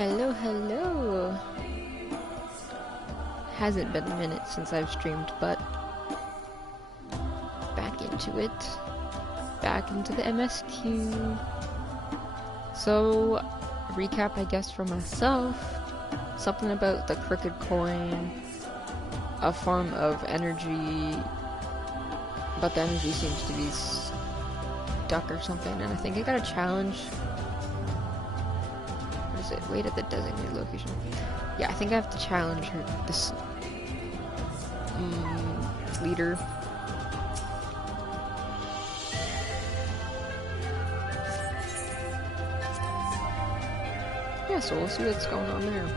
Hello, hello. Hasn't been a minute since I've streamed, but back into it. Back into the MSQ. So, recap, I guess, for myself. Something about the crooked coin, a form of energy, but the energy seems to be stuck or something, and I think I got a challenge. What is it? Wait at the designated location. Yeah, I think I have to challenge her, this leader. Yeah, so we'll see what's going on there.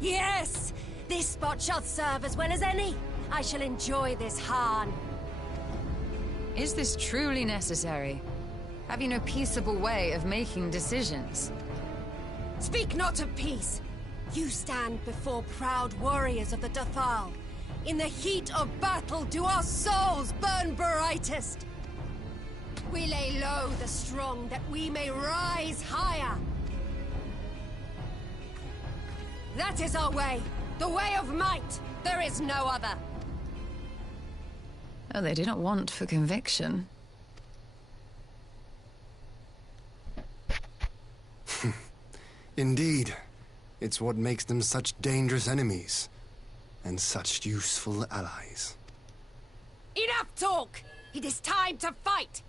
Yes! This spot shall serve as well as any. I shall enjoy this Hahn. Is this truly necessary? Have you no peaceable way of making decisions? Speak not of peace. You stand before proud warriors of the Dathal. In the heat of battle do our souls burn brightest. We lay low the strong that we may rise higher. That is our way. The way of might. There is no other. Oh, they do not want for conviction. Indeed. It's what makes them such dangerous enemies. And such useful allies. Enough talk! It is time to fight!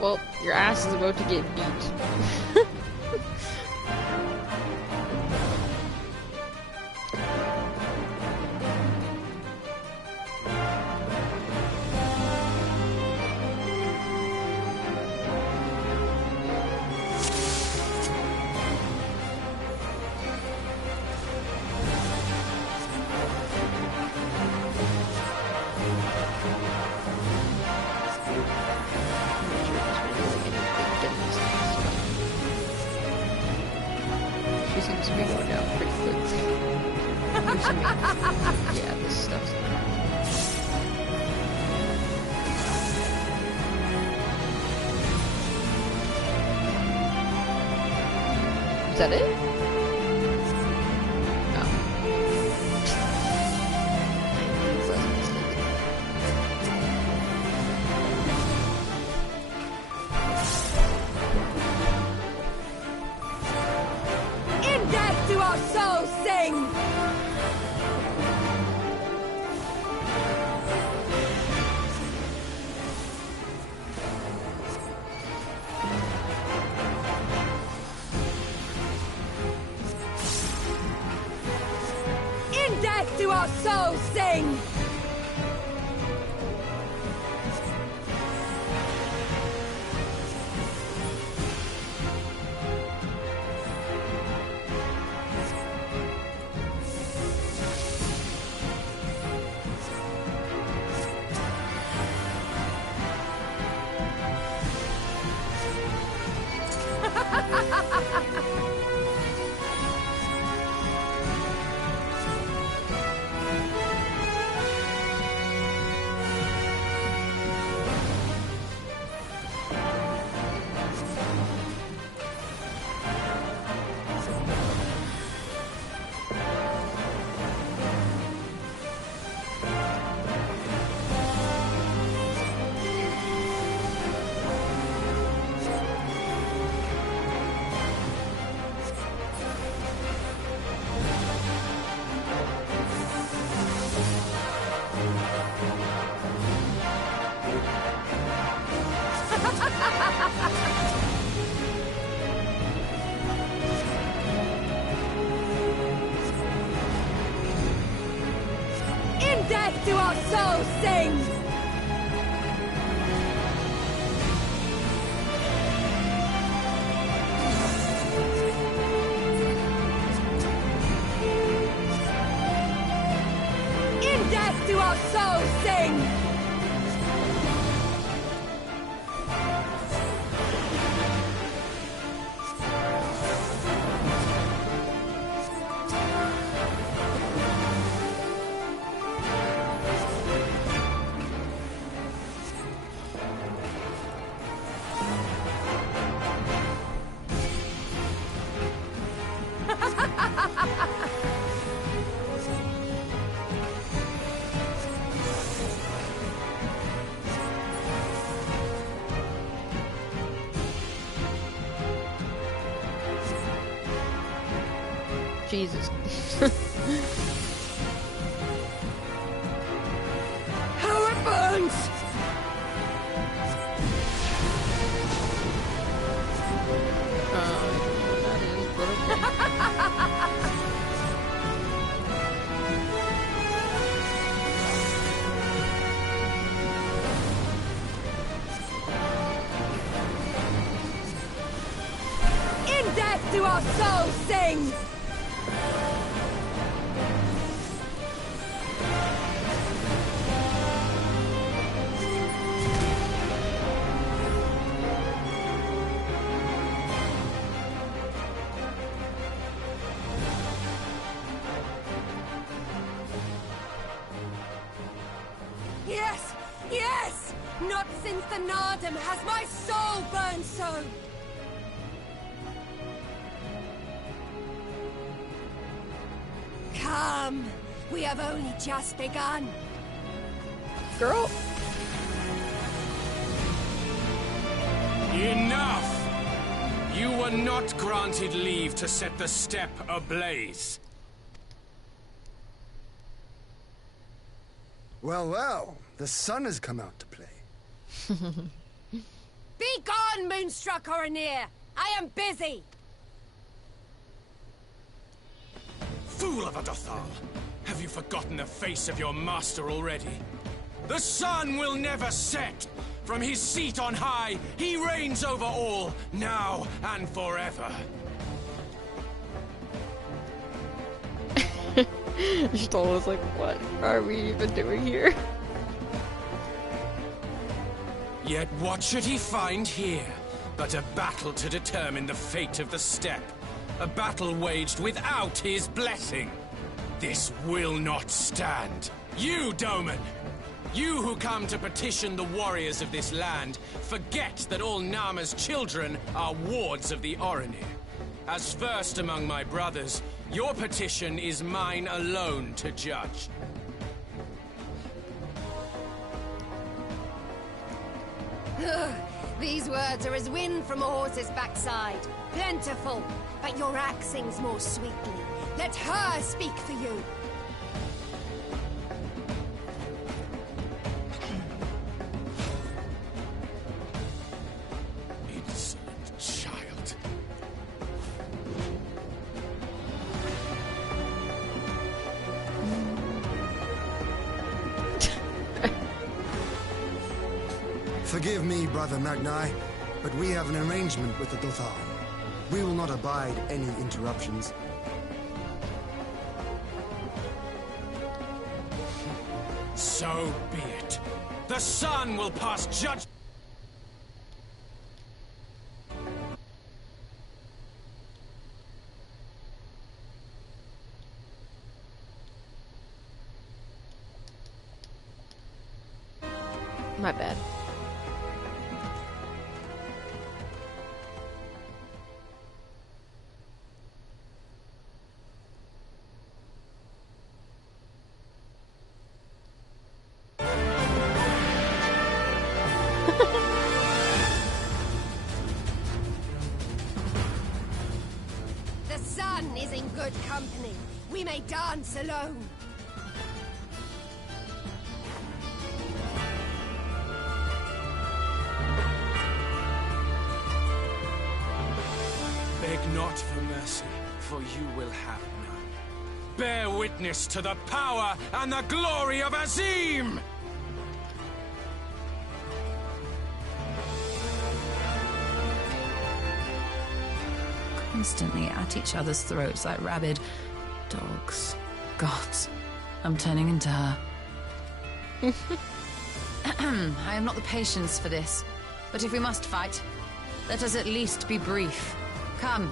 Well, your ass is about to get beat. She seems to be going down pretty quickly. Yeah, this stuff's Is that it? Do our souls sing? In death do our souls sing! In death do our souls sing! Jesus. How it burns! That is beautiful. In death do our souls sing! Yes! Yes! Not since the Nardum has my soul burned so! Come! We have only just begun! Girl. Enough! You were not granted leave to set the steppe ablaze. Well, well, the sun has come out to play. Be gone, Moonstruck Oranir! I am busy! Fool of a Dothal! Have you forgotten the face of your master already? The sun will never set! From his seat on high, he reigns over all, now and forever. Stoll was like, what are we even doing here? Yet what should he find here but a battle to determine the fate of the steppe? A battle waged without his blessing. This will not stand. You, Doman! You who come to petition the warriors of this land, forget that all Nama's children are wards of the Oranir. As first among my brothers, your petition is mine alone to judge. These words are as wind from a horse's backside. Plentiful, but your axe sings more sweetly. Let her speak for you. Insolent child. Forgive me, Brother Magni, but we have an arrangement with the Dothal. We will not abide any interruptions. So be it. The sun will pass judgment. My bad. The sun is in good company. We may dance alone. Beg not for mercy, for you will have none. Bear witness to the power and the glory of Azim! Constantly at each other's throats like rabid dogs. Gods, I'm turning into her. I have not the patience for this. But if we must fight, let us at least be brief. Come.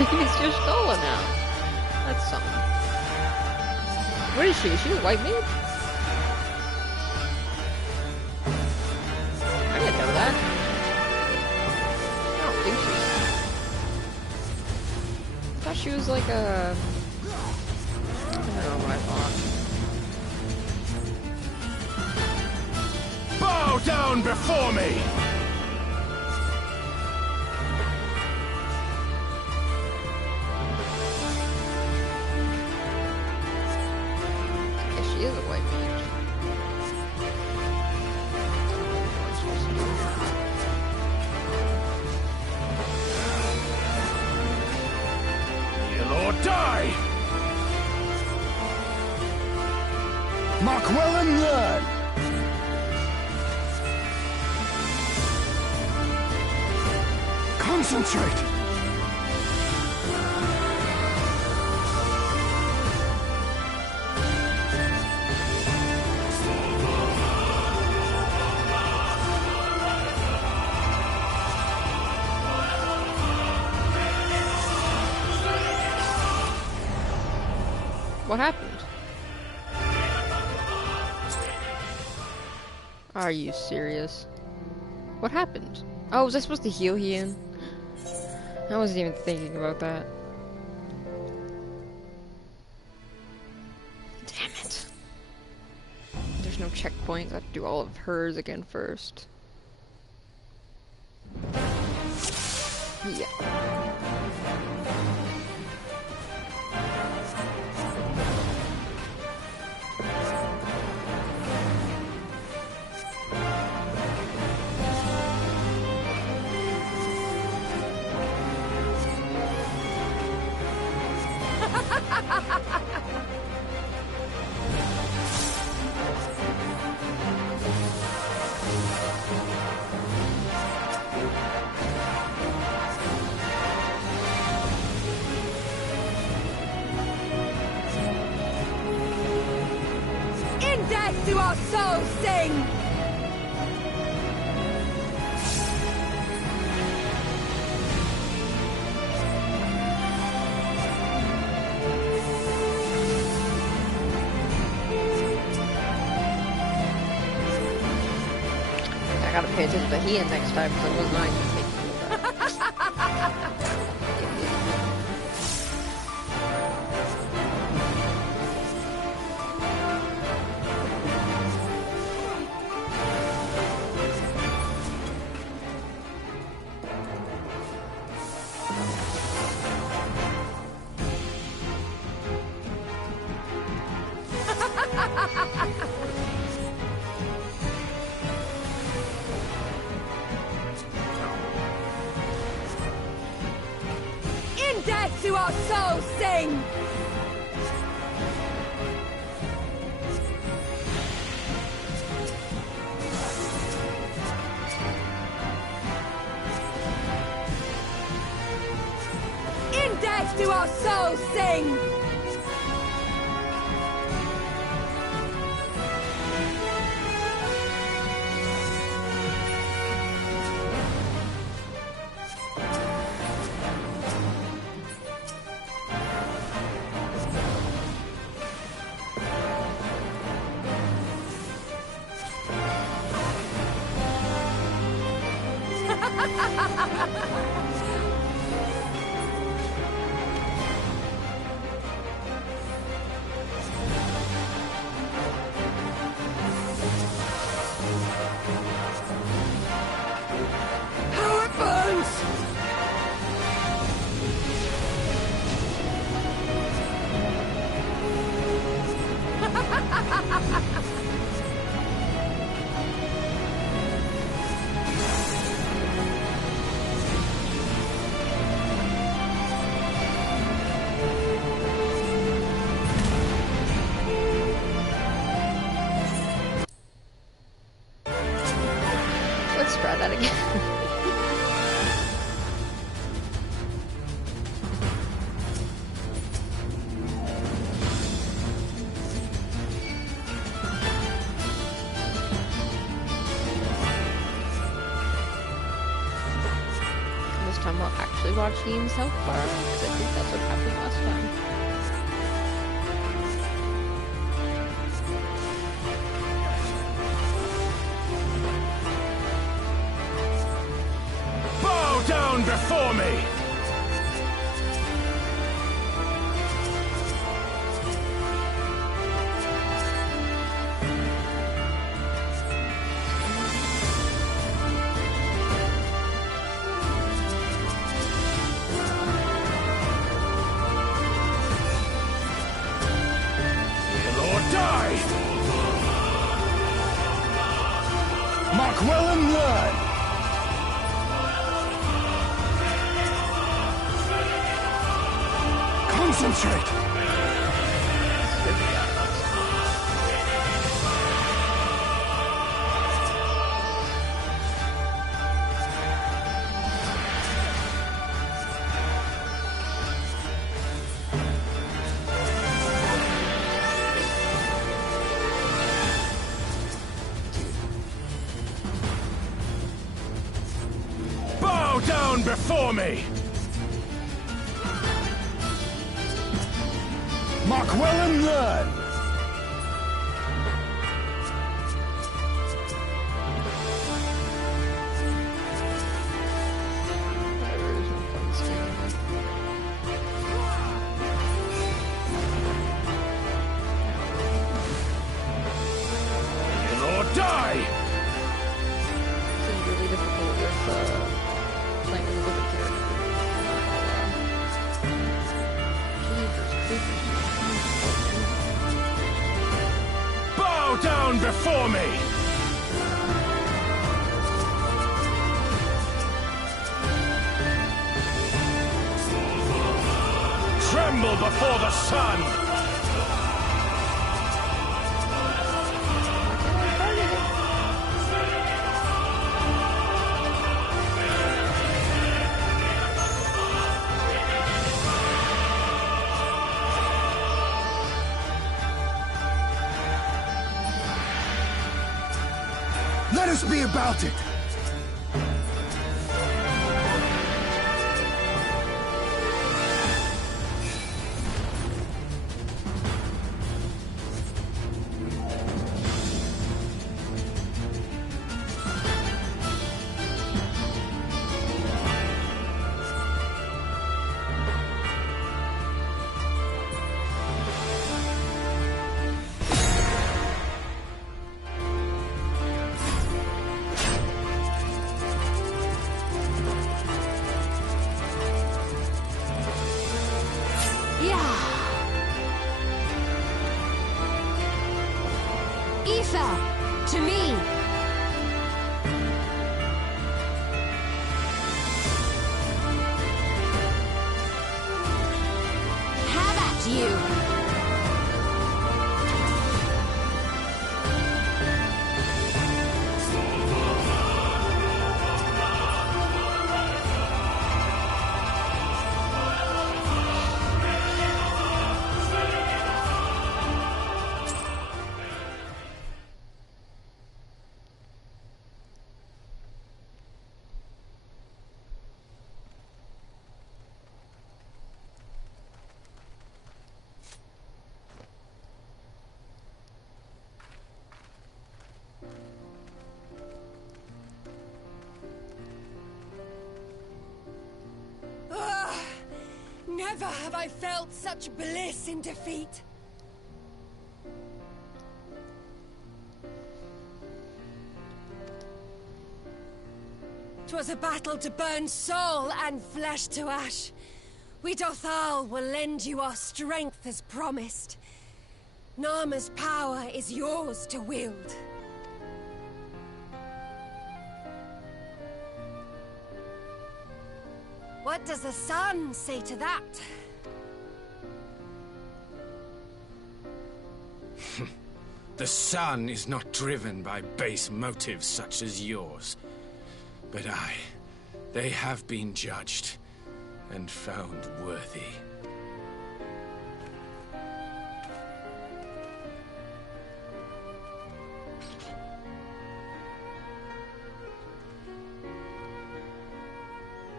It's your Stola now. That's something. What is she? Is she a white mage? I didn't know that. she was like a... I don't know what I thought. Bow down before me! Yeah, she is a white mage. Kill or die! Mark well and learn! Concentrate! What happened? Are you serious? What happened? Oh, was I supposed to heal Ian? I wasn't even thinking about that. Damn it. There's no checkpoints. I have to do all of hers again first. Yeah. In death do our souls sing! I gotta pay attention to Ian next time because I was not even thinking of that. In death do our souls sing! In death do our souls sing! How it burns! Let's try that again. This time I'll actually watch Ian's health bar, because I think that's what happened last time. Bow down before me! Mark well and learn! Concentrate! Bow down before me! Mark well and learn! Kill or die! This is really difficult with playing with a different character. Jeepers creepers. Bow down before me! Tremble before the sun! Let us be about it! Ether, to me! Have at you! Never have I felt such bliss in defeat. 'Twas a battle to burn soul and flesh to ash. We Dothal will lend you our strength as promised. Narma's power is yours to wield. What does the sun say to that? The sun is not driven by base motives such as yours. But they have been judged and found worthy.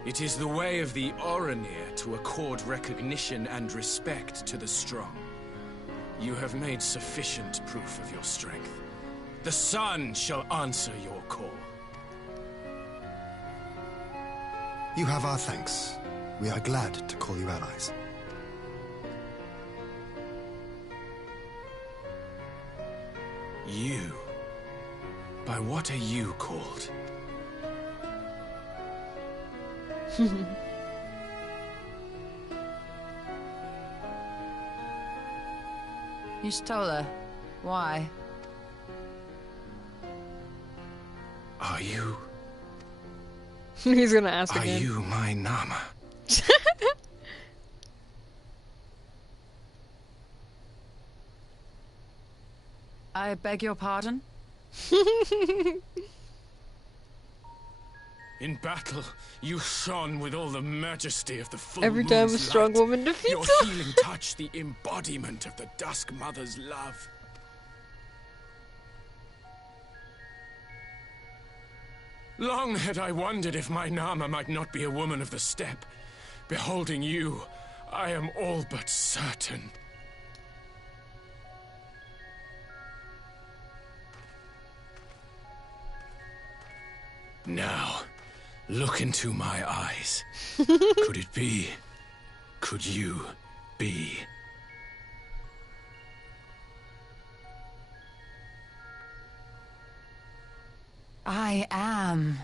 It is the way of the Oranir to accord recognition and respect to the strong. You have made sufficient proof of your strength. The sun shall answer your call. You have our thanks. We are glad to call you allies. You? By what are you called? You stole her. Why? I Are you... He's gonna ask Are again. you my Nama? I beg your pardon? In battle, you shone with all the majesty of the full Every time a moon's strong light. woman defeats Your her. healing touch, the embodiment of the Dusk Mother's love. Long had I wondered if my Nama might not be a woman of the steppe. Beholding you, I am all but certain. Now, look into my eyes. Could it be? Could you be? I am.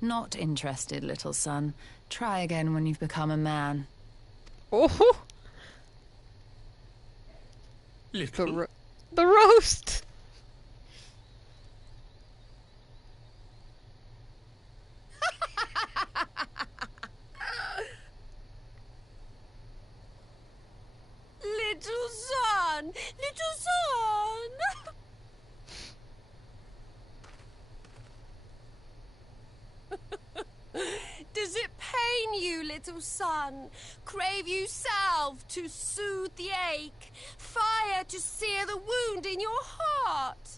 Not interested, little son. Try again when you've become a man. Oh, Little. the roast. Little son! Little son! Does it pain you, little son? Crave you salve to soothe the ache? Fire to sear the wound in your heart?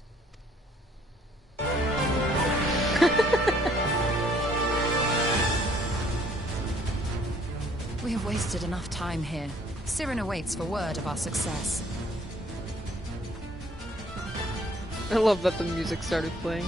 We have wasted enough time here. Siren awaits for word of our success. I love that the music started playing.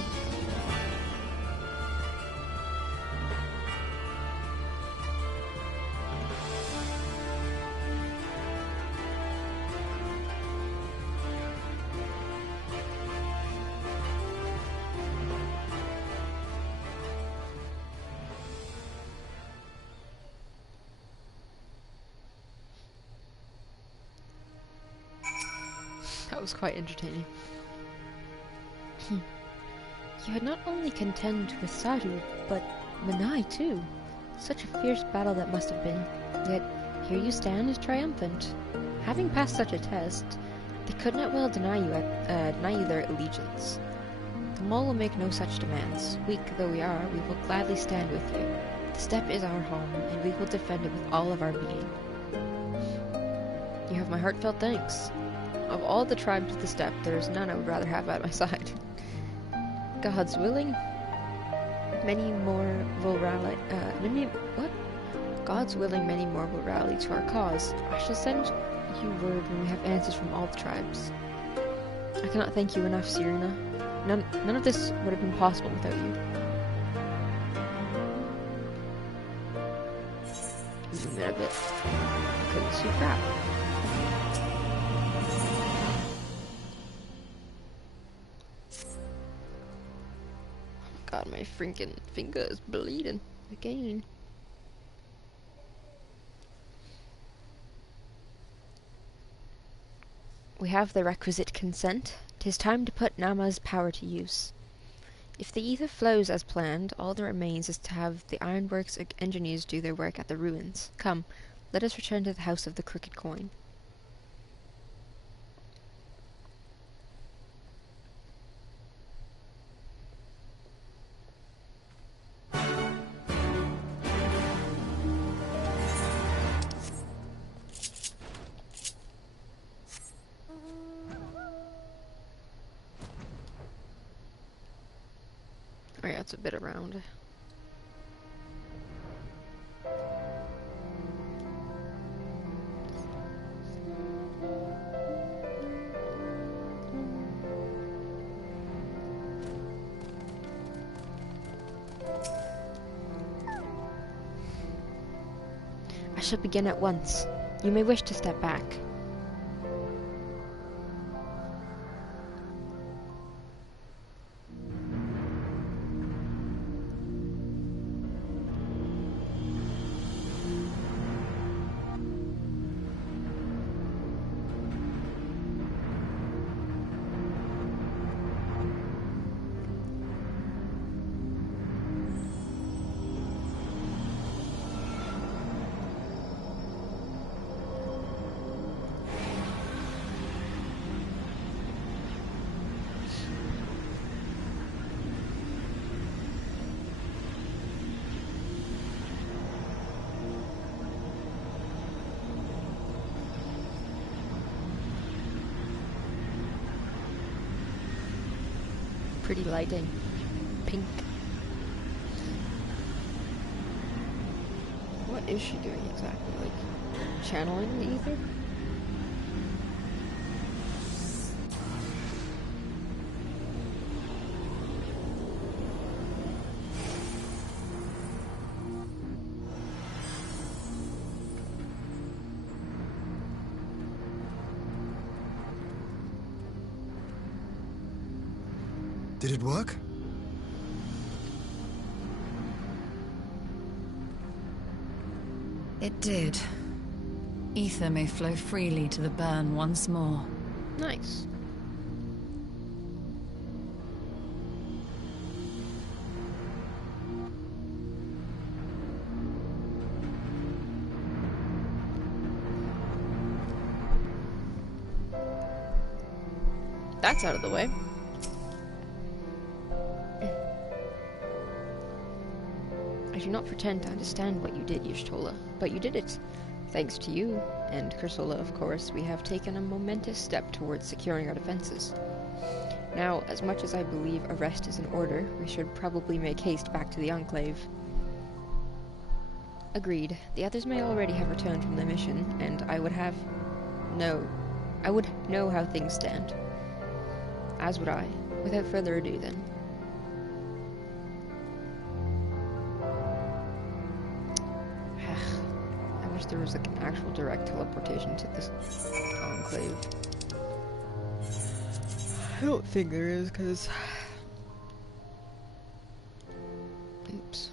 That was quite entertaining. You had not only contend with Saru, but Manai too. Such a fierce battle that must have been. Yet here you stand as triumphant. Having passed such a test, they could not well deny you their allegiance. The mole will make no such demands. Weak though we are, we will gladly stand with you. The steppe is our home, and we will defend it with all of our being. You have my heartfelt thanks. Of all the tribes of the steppe, there is none I would rather have at my side. God's willing, many more will rally. God's willing, many more will rally to our cause. I shall send you word when we have answers from all the tribes. I cannot thank you enough, Serena. None of this would have been possible without you. Zoom in a bit. I couldn't see crap. God, my freaking finger is bleeding again. We have the requisite consent. 'Tis time to put Nama's power to use. If the ether flows as planned, all that remains is to have the ironworks engineers do their work at the ruins. Come, let us return to the house of the crooked coin. Oh yeah, it's a bit around. I shall begin at once. You may wish to step back. Pretty lighting. Pink. What is she doing exactly? Like, channeling the ether? Did it work? It did. Ether may flow freely to the burn once more. Nice. That's out of the way. I do not pretend to understand what you did, Y'shtola, but you did it. Thanks to you, and Cursola, of course, we have taken a momentous step towards securing our defenses. Now, as much as I believe a rest is in order, we should probably make haste back to the Enclave. Agreed. The others may already have returned from their mission, and I would know how things stand. As would I. Without further ado, then. I wish there was like an actual direct teleportation to this Enclave. I don't think there is, because... Oops.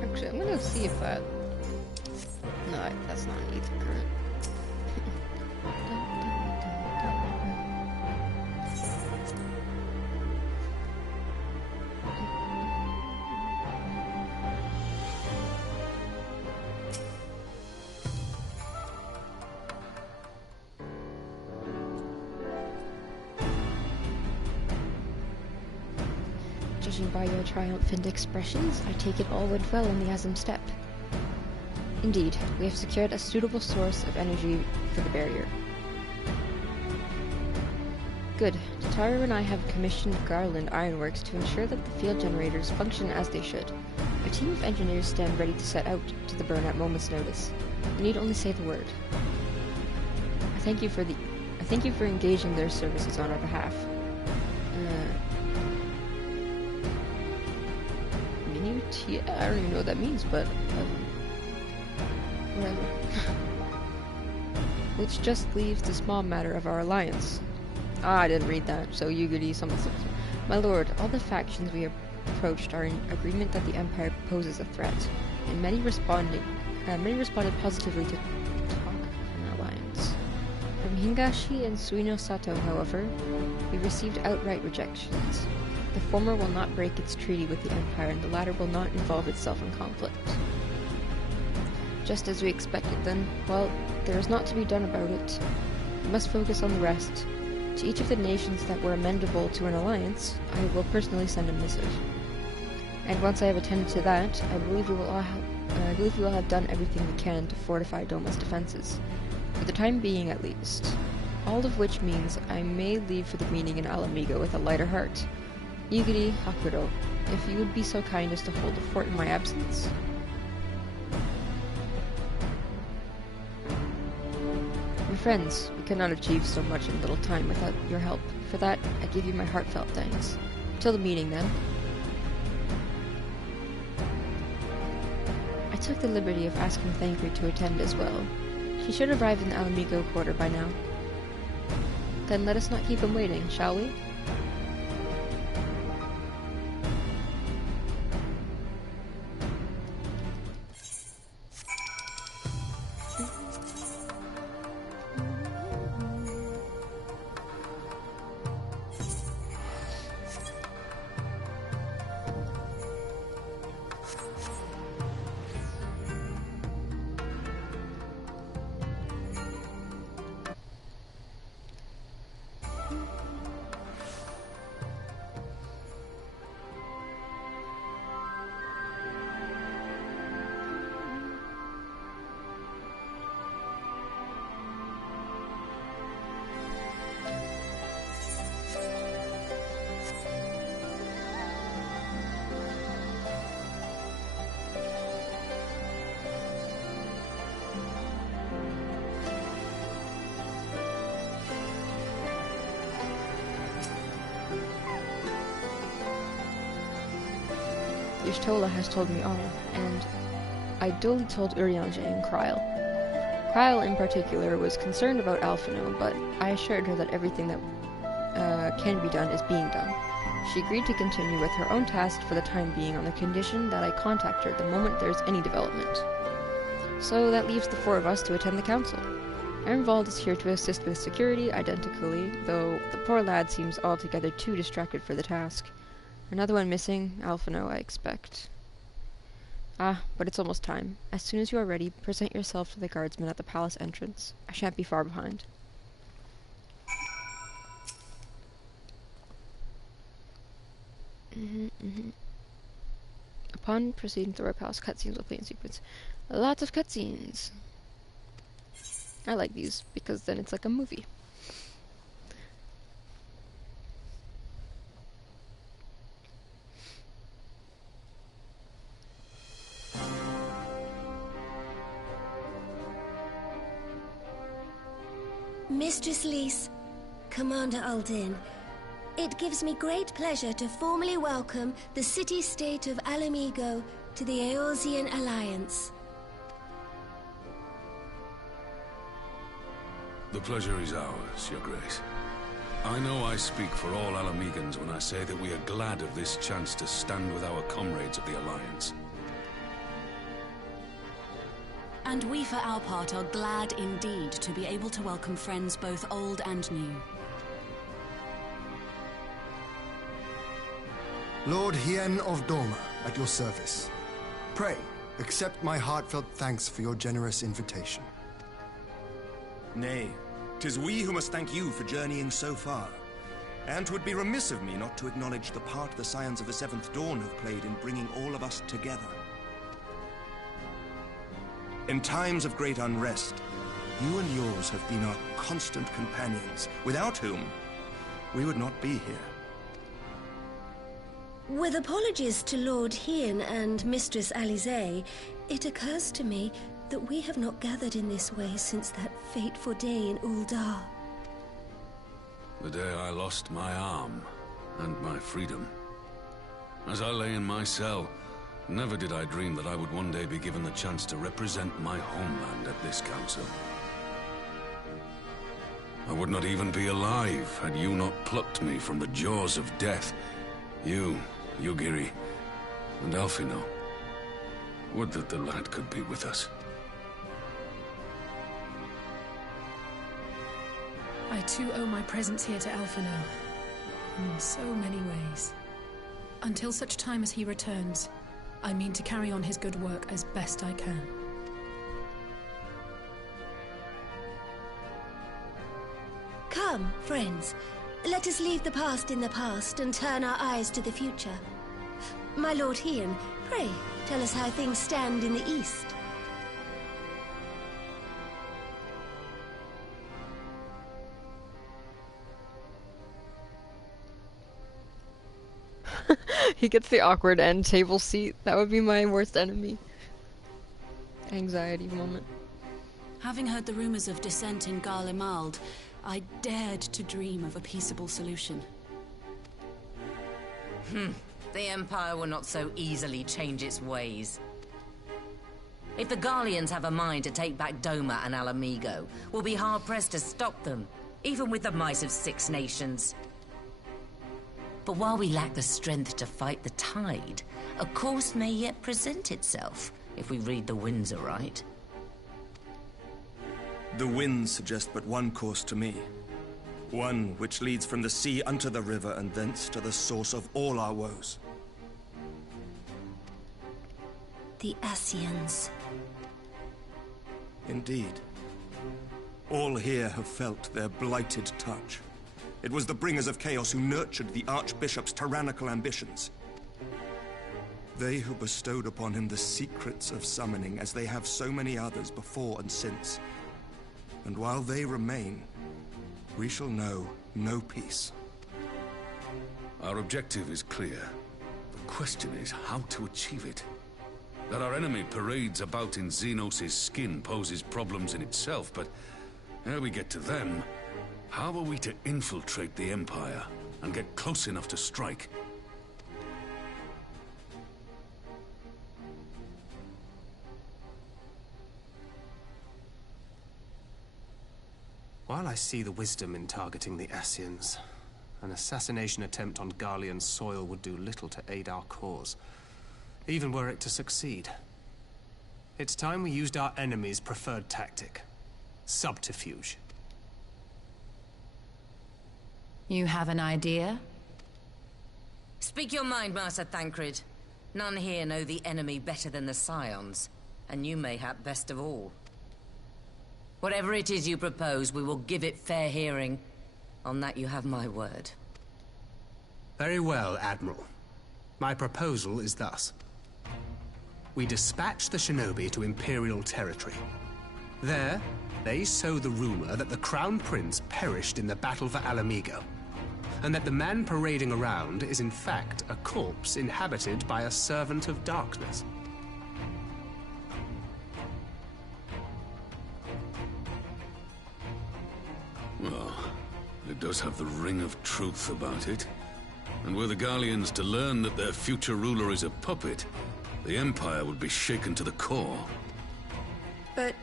Actually, I'm gonna see if that... No, that's not an ether current. Judging by your triumphant expressions, I take it all went well on the Asm Steppe. Indeed, we have secured a suitable source of energy for the barrier. Good. Tataru and I have commissioned Garland Ironworks to ensure that the field generators function as they should. A team of engineers stand ready to set out to the burn at moment's notice. You need only say the word. I thank you for engaging their services on our behalf. I don't even know what that means, but whatever. which just leaves the small matter of our alliance. Ah, I didn't read that, so Yugiri something. My lord, all the factions we approached are in agreement that the Empire poses a threat, and many responded positively to talk an alliance. From Hingashi and Suino Sato, however, we received outright rejections. The former will not break its treaty with the Empire, and the latter will not involve itself in conflict. Just as we expected then, well, there is naught to be done about it. We must focus on the rest. To each of the nations that were amendable to an alliance, I will personally send a missive. And once I have attended to that, I believe we will have done everything we can to fortify Doma's defenses. For the time being, at least. All of which means I may leave for the meeting in Alamigo with a lighter heart. Yugiri Hakuro, if you would be so kind as to hold the fort in my absence. My friends, we cannot achieve so much in little time without your help. For that, I give you my heartfelt thanks. Till the meeting, then. I took the liberty of asking Thancred to attend as well. She should arrive in the Alamigo quarter by now. Then let us not keep him waiting, shall we? Y'shtola has told me all, and I duly told Urianger and Kryl. Kryl, in particular, was concerned about Alphino, but I assured her that everything that can be done is being done. She agreed to continue with her own task for the time being on the condition that I contact her the moment there's any development. So that leaves the four of us to attend the council. Ernvald is here to assist with security, identically, though the poor lad seems altogether too distracted for the task. Another one missing, Alphino, I expect. Ah, but it's almost time. As soon as you are ready, present yourself to the guardsmen at the palace entrance. I shan't be far behind. Upon proceeding to our palace, cutscenes will play in sequence. Lots of cutscenes. I like these, because then it's like a movie. Mistress Lys, Commander Aldin, it gives me great pleasure to formally welcome the city-state of Alamigo to the Eorzean Alliance. The pleasure is ours, Your Grace. I know I speak for all Alamegans when I say that we are glad of this chance to stand with our comrades of the Alliance. And we, for our part, are glad indeed to be able to welcome friends both old and new. Lord Hien of Doma, at your service. Pray, accept my heartfelt thanks for your generous invitation. Nay, 'tis we who must thank you for journeying so far. And 'twould be remiss of me not to acknowledge the part the Scions of the Seventh Dawn have played in bringing all of us together. In times of great unrest, you and yours have been our constant companions, without whom we would not be here. With apologies to Lord Hien and Mistress Alize, it occurs to me that we have not gathered in this way since that fateful day in Uldar. The day I lost my arm and my freedom. As I lay in my cell, never did I dream that I would one day be given the chance to represent my homeland at this council. I would not even be alive had you not plucked me from the jaws of death. You, Yugiri, and Alphino. Would that the lad could be with us. I too owe my presence here to Alphino, in so many ways. Until such time as he returns, I mean to carry on his good work as best I can. Come, friends. Let us leave the past in the past and turn our eyes to the future. My Lord Hien, pray, tell us how things stand in the east. He gets the awkward end table seat. That would be my worst enemy. Anxiety moment. Having heard the rumors of dissent in Garlemald, I dared to dream of a peaceable solution. The Empire will not so easily change its ways. If the Garleans have a mind to take back Doma and Alamigo, we'll be hard-pressed to stop them, even with the might of 6 nations. But while we lack the strength to fight the tide, a course may yet present itself, if we read the winds aright. The winds suggest but one course to me. One which leads from the sea unto the river and thence to the source of all our woes. The Scions. Indeed. All here have felt their blighted touch. It was the bringers of chaos who nurtured the Archbishop's tyrannical ambitions. They who bestowed upon him the secrets of summoning, as they have so many others before and since. And while they remain, we shall know no peace. Our objective is clear. The question is how to achieve it. That our enemy parades about in Xenos' skin poses problems in itself, but ere we get to them, how are we to infiltrate the Empire and get close enough to strike? While I see the wisdom in targeting the Scions, an assassination attempt on Garlean soil would do little to aid our cause, even were it to succeed. It's time we used our enemy's preferred tactic: subterfuge. You have an idea? Speak your mind, Master Thancred. None here know the enemy better than the Scions, and you mayhap best of all. Whatever it is you propose, we will give it fair hearing. On that you have my word. Very well, Admiral. My proposal is thus. We dispatch the shinobi to Imperial territory. There, they sow the rumor that the Crown Prince perished in the battle for Alamigo, and that the man parading around is in fact a corpse inhabited by a servant of darkness. Well, it does have the ring of truth about it. And were the Garleans to learn that their future ruler is a puppet, the Empire would be shaken to the core. But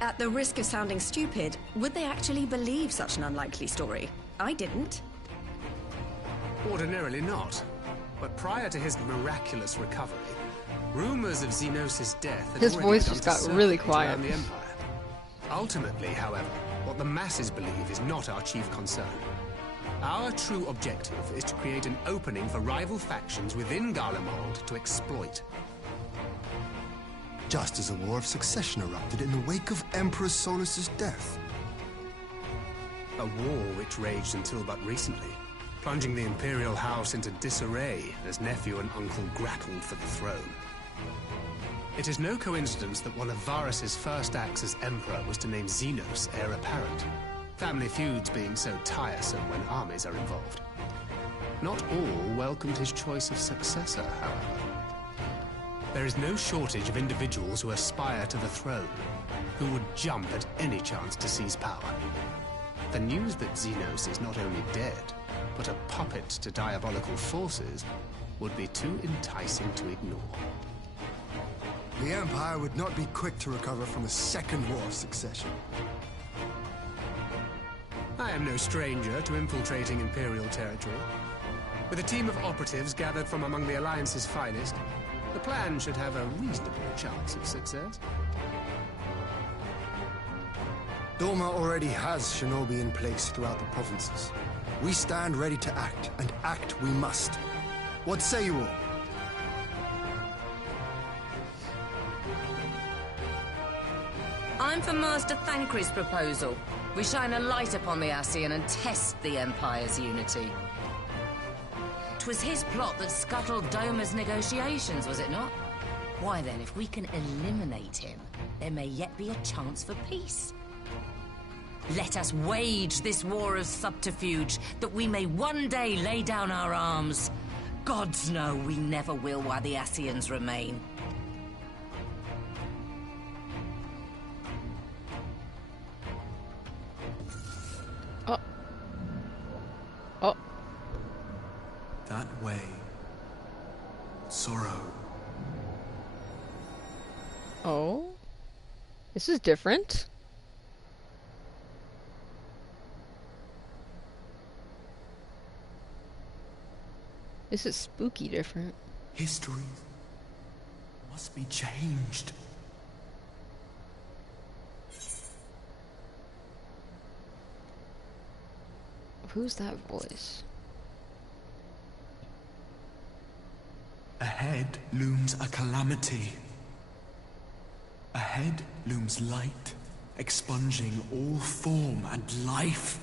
at the risk of sounding stupid, would they actually believe such an unlikely story? I didn't. Ordinarily not. But prior to his miraculous recovery, rumors of Xenos' death had His already voice begun just to got really circulate quiet. around the Empire. Ultimately, however, what the masses believe is not our chief concern. Our true objective is to create an opening for rival factions within Garlemald to exploit. Just as a war of succession erupted in the wake of Emperor Solus's death. A war which raged until but recently, plunging the Imperial House into disarray as nephew and uncle grappled for the throne. It is no coincidence that one of Varus's first acts as Emperor was to name Xenos heir apparent, family feuds being so tiresome when armies are involved. Not all welcomed his choice of successor, however. There is no shortage of individuals who aspire to the throne, who would jump at any chance to seize power. The news that Xenos is not only dead, but a puppet to diabolical forces would be too enticing to ignore. The Empire would not be quick to recover from the second war of succession. I am no stranger to infiltrating Imperial territory. With a team of operatives gathered from among the Alliance's finest, the plan should have a reasonable chance of success. Doma already has shinobi in place throughout the provinces. We stand ready to act, and act we must. What say you all? I'm for Master Thancred's proposal. We shine a light upon the Ascian and test the Empire's unity. 'Twas his plot that scuttled Doma's negotiations, was it not? Why then, if we can eliminate him, there may yet be a chance for peace. Let us wage this war of subterfuge, that we may one day lay down our arms. Gods know we never will while the Ascians remain. That way. Sorrow. Oh? This is different. This is spooky different. History must be changed. Who's that voice? Ahead looms a calamity. Ahead looms light, expunging all form and life.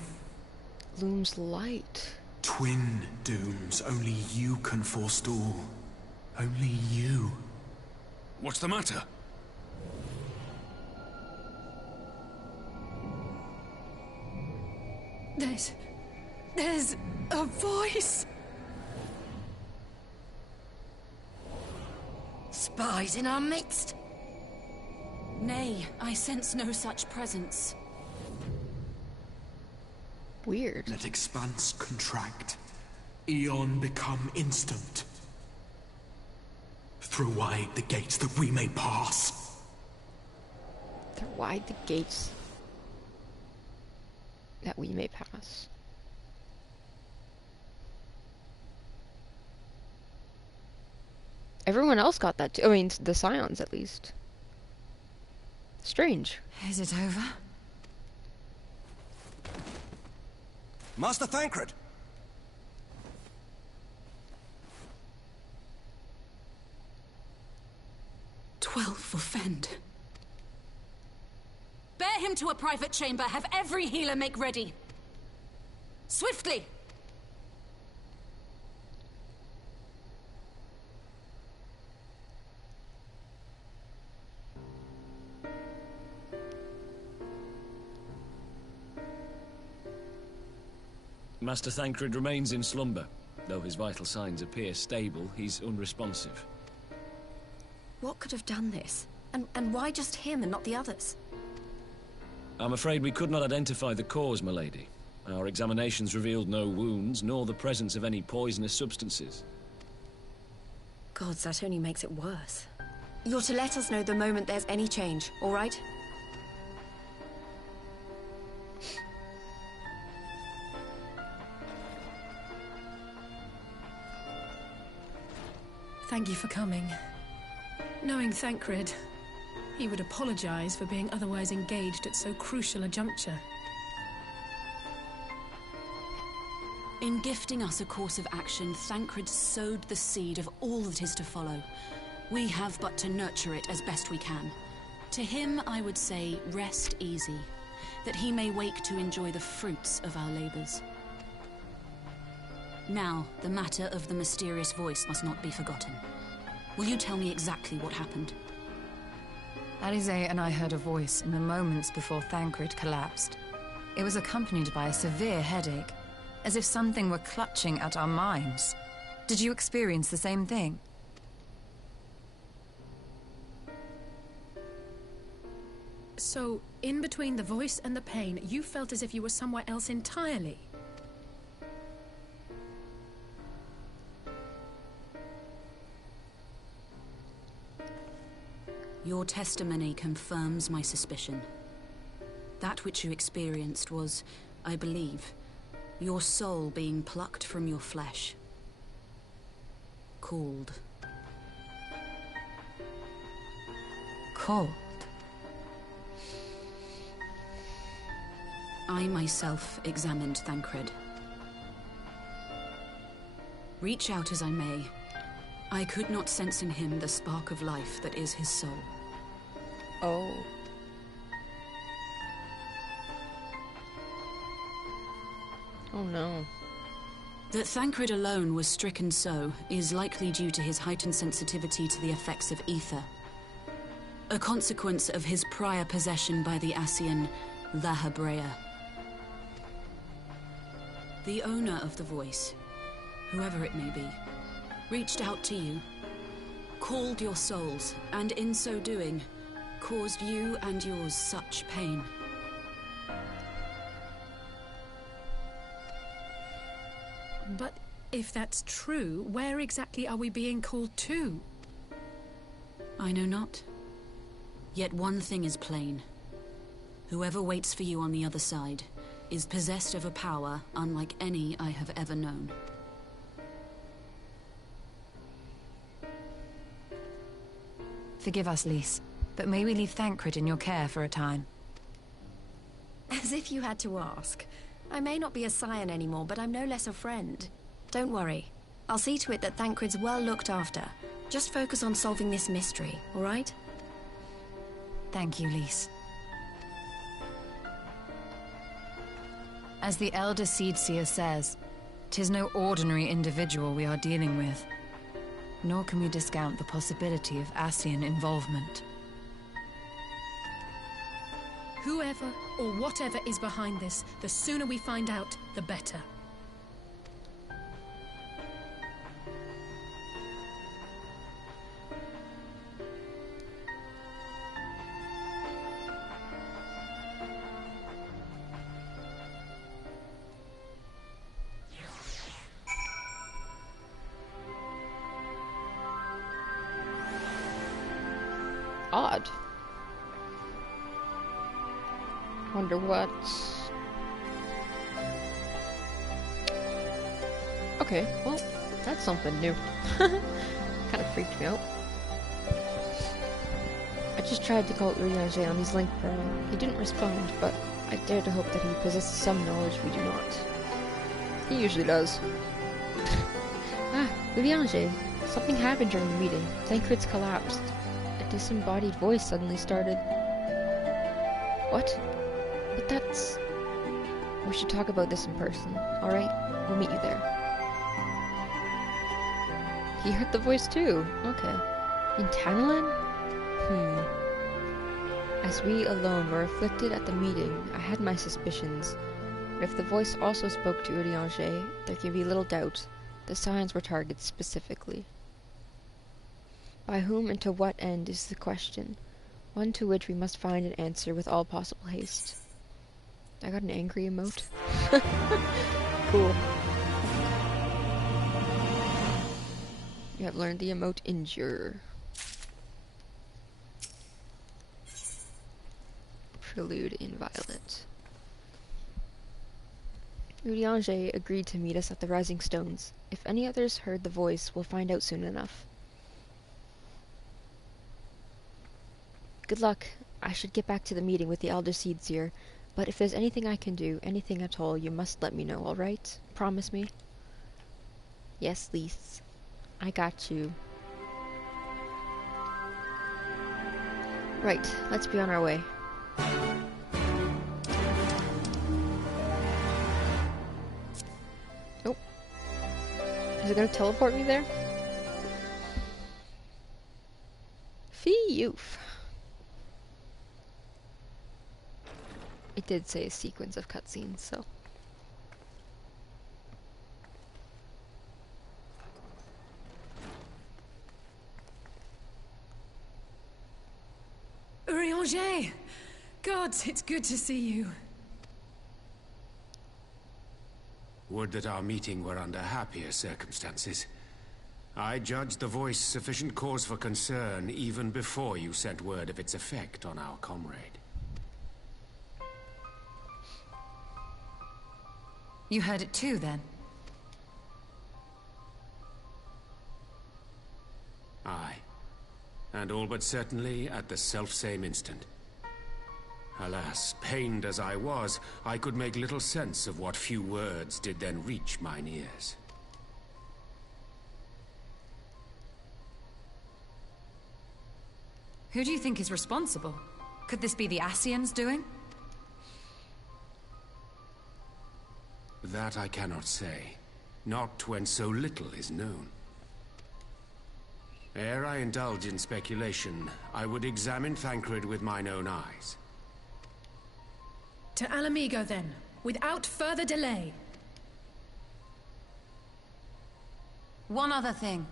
Looms light. Twin dooms only you can forestall. Only you. What's the matter? There's a voice. Spies in our midst? Nay, I sense no such presence. Weird. Let expanse contract. Eon become instant. Throw wide the gates that we may pass. Throw wide the gates that we may pass. Everyone else got that too. I mean, the Scions at least. Strange. Is it over? Master Thancred! 12 for Fend. Bear him to a private chamber. Have every healer make ready. Swiftly! Master Thancred remains in slumber. Though his vital signs appear stable, he's unresponsive. What could have done this? And why just him and not the others? I'm afraid we could not identify the cause, milady. Our examinations revealed no wounds, nor the presence of any poisonous substances. Gods, that only makes it worse. You're to let us know the moment there's any change, all right? Thank you for coming. Knowing Thancred, he would apologize for being otherwise engaged at so crucial a juncture. In gifting us a course of action, Thancred sowed the seed of all that is to follow. We have but to nurture it as best we can. To him, I would say, rest easy, that he may wake to enjoy the fruits of our labors. Now, the matter of the mysterious voice must not be forgotten. Will you tell me exactly what happened? Alize and I heard a voice in the moments before Thancred collapsed. It was accompanied by a severe headache, as if something were clutching at our minds. Did you experience the same thing? So, in between the voice and the pain, you felt as if you were somewhere else entirely. Your testimony confirms my suspicion. That which you experienced was I believe. Your soul being plucked from your flesh. Called. Called? I myself examined Thancred. Reach out as I may, I could not sense in him the spark of life that is his soul. Oh. Oh no. That Thancred alone was stricken so is likely due to his heightened sensitivity to the effects of ether. A consequence of his prior possession by the Ascian, La Hebrea. The owner of the voice, whoever it may be, reached out to you, called your souls, and in so doing, caused you and yours such pain. But if that's true, where exactly are we being called to? I know not. Yet one thing is plain. Whoever waits for you on the other side is possessed of a power unlike any I have ever known. Forgive us, Lys, but may we leave Thancred in your care for a time? As if you had to ask. I may not be a Scion anymore, but I'm no less a friend. Don't worry. I'll see to it that Thancred's well looked after. Just focus on solving this mystery, all right? Thank you, Lys. As the Elder Seedseer says, 'tis no ordinary individual we are dealing with. Nor can we discount the possibility of Ascian involvement. Whoever or whatever is behind this, the sooner we find out, the better. Odd. Wonder what... Okay, well, that's something new. Kind of freaked me out. I just tried to call Urianger on his link pro. He didn't respond, but I dare to hope that he possesses some knowledge we do not. He usually does. Urianger, something happened during the meeting. Thancred's collapsed. A disembodied voice suddenly started. What? But that's... We should talk about this in person, alright? We'll meet you there. He heard the voice too. Okay. In Tanalan? As we alone were afflicted at the meeting, I had my suspicions. But if the voice also spoke to Urianger, there can be little doubt. The Scions were targets specifically. By whom and to what end is the question, one to which we must find an answer with all possible haste. I got an angry emote. Cool. You have learned the emote Endure. Prelude in Violet. Urianger agreed to meet us at the Rising Stones. If any others heard the voice, we'll find out soon enough. Good luck. I should get back to the meeting with the Elder Seedseer, but if there's anything I can do, anything at all, you must let me know, alright? Promise me? Yes, Lys. I got you. Right, let's be on our way. Oh. Is it gonna teleport me there? Fee-oof. It did say a sequence of cutscenes, so... Urianger! Gods, it's good to see you. Would that our meeting were under happier circumstances. I judged the voice sufficient cause for concern even before you sent word of its effect on our comrade. You heard it too, then? Aye. And all but certainly at the selfsame instant. Alas, pained as I was, I could make little sense of what few words did then reach mine ears. Who do you think is responsible? Could this be the Scions doing? That I cannot say. Not when so little is known. Ere I indulge in speculation, I would examine Thancred with mine own eyes. To Alamigo, then, without further delay. One other thing.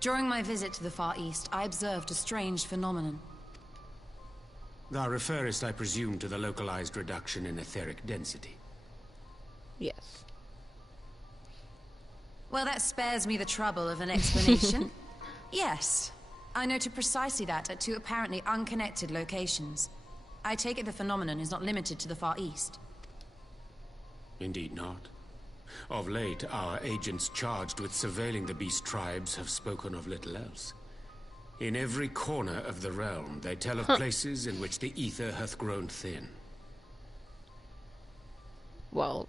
During my visit to the Far East, I observed a strange phenomenon. Thou referrest, I presume, to the localized reduction in etheric density. Yes. Well, that spares me the trouble of an explanation. Yes. I noted precisely that at two apparently unconnected locations. I take it the phenomenon is not limited to the Far East. Indeed not. Of late, our agents charged with surveilling the beast tribes have spoken of little else. In every corner of the realm, they tell of places in which the ether hath grown thin. Well...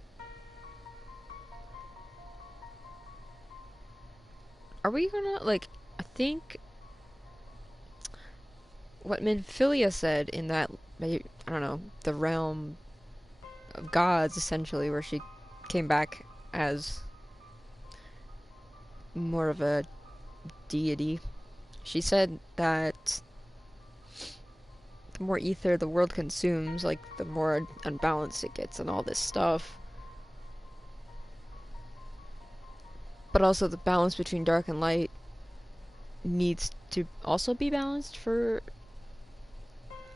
Are we gonna, like, I think... What Minfilia said in that, I don't know, the realm of gods, essentially, where she came back as more of a deity. She said that the more ether the world consumes, like, the more unbalanced it gets and all this stuff. But also the balance between dark and light needs to also be balanced for...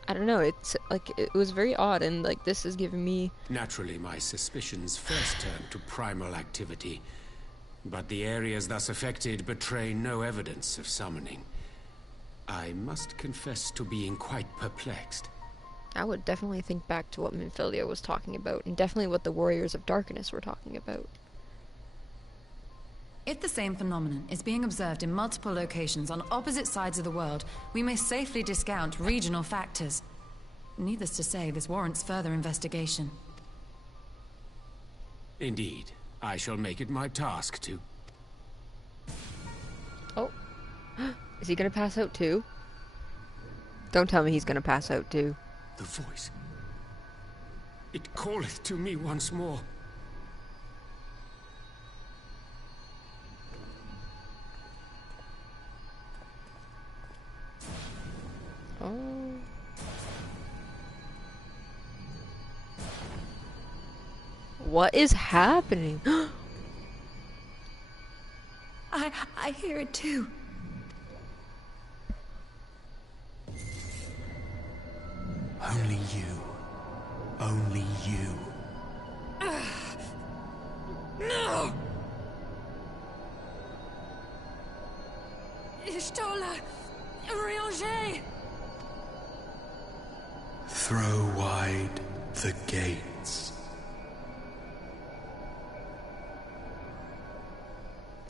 I don't know, it's like, it was very odd, and like, this is giving me... Naturally, my suspicions first turned to primal activity, but the areas thus affected betray no evidence of summoning. I must confess to being quite perplexed. I would definitely think back to what Minfilia was talking about, and definitely what the Warriors of Darkness were talking about. If the same phenomenon is being observed in multiple locations on opposite sides of the world, we may safely discount regional factors. Needless to say, this warrants further investigation. Indeed. I shall make it my task to... Oh. Is he gonna pass out too? Don't tell me he's gonna pass out too. The voice. It calleth to me once more. Oh. What is happening? I hear it too. Only you. Only you. No! Ishtola! Rianger! Throw wide the gates.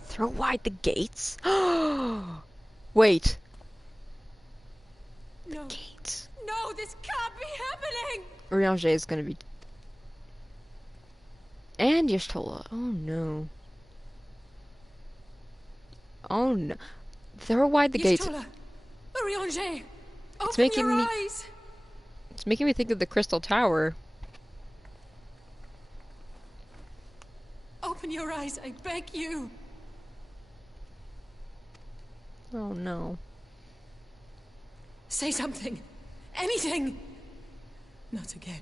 Throw wide the gates? Wait. No. Gates. No, this can't be happening! Rianger is gonna be... And Y'shtola. Oh no. Oh no. Throw wide the gates. Y'shtola! Rianger! It's Open making your me... eyes! It's making me think of the Crystal Tower. Open your eyes, I beg you! Oh no. Say something! Anything! Not again.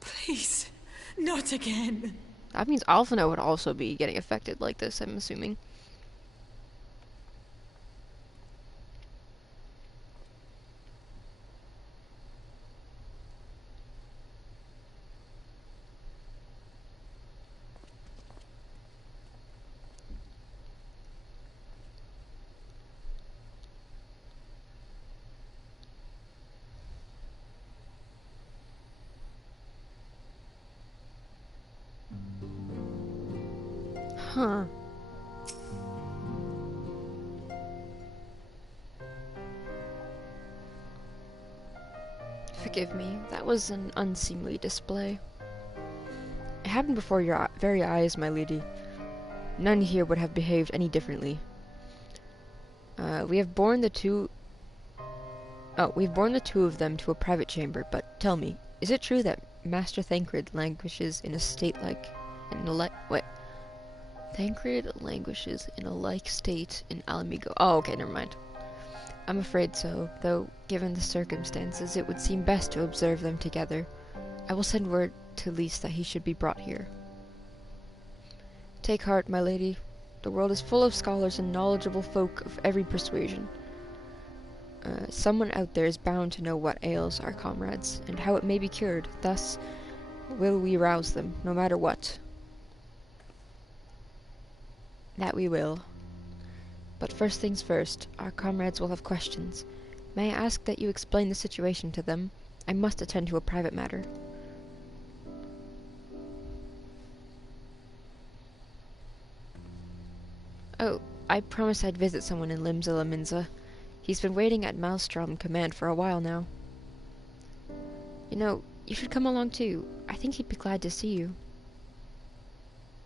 Please, not again. That means Alphinaud would also be getting affected like this, I'm assuming. Huh. Forgive me, that was an unseemly display. It happened before your very eyes, my lady. None here would have behaved any differently. We've borne the two of them to a private chamber, but tell me, is it true that Master Thancred languishes in a state like... Thancred languishes in a like state in Alamigo. Oh, okay, never mind. I'm afraid so, though, given the circumstances, it would seem best to observe them together. I will send word to Lys that he should be brought here. Take heart, my lady. The world is full of scholars and knowledgeable folk of every persuasion. Someone out there is bound to know what ails our comrades, and how it may be cured. Thus will we rouse them, no matter what. That we will. But first things first, our comrades will have questions. May I ask that you explain the situation to them? I must attend to a private matter. Oh, I promised I'd visit someone in Limsa Minza. He's been waiting at Maelstrom Command for a while now. You know, you should come along too. I think he'd be glad to see you.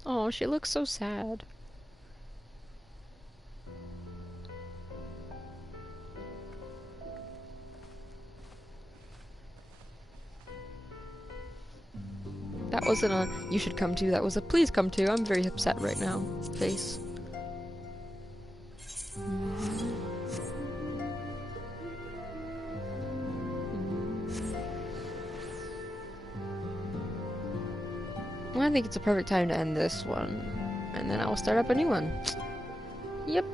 Oh, she looks so sad. That wasn't a you should come too, that was a please come too. I'm very upset right now. Face. Well, I think it's a perfect time to end this one. And then I will start up a new one. Yep.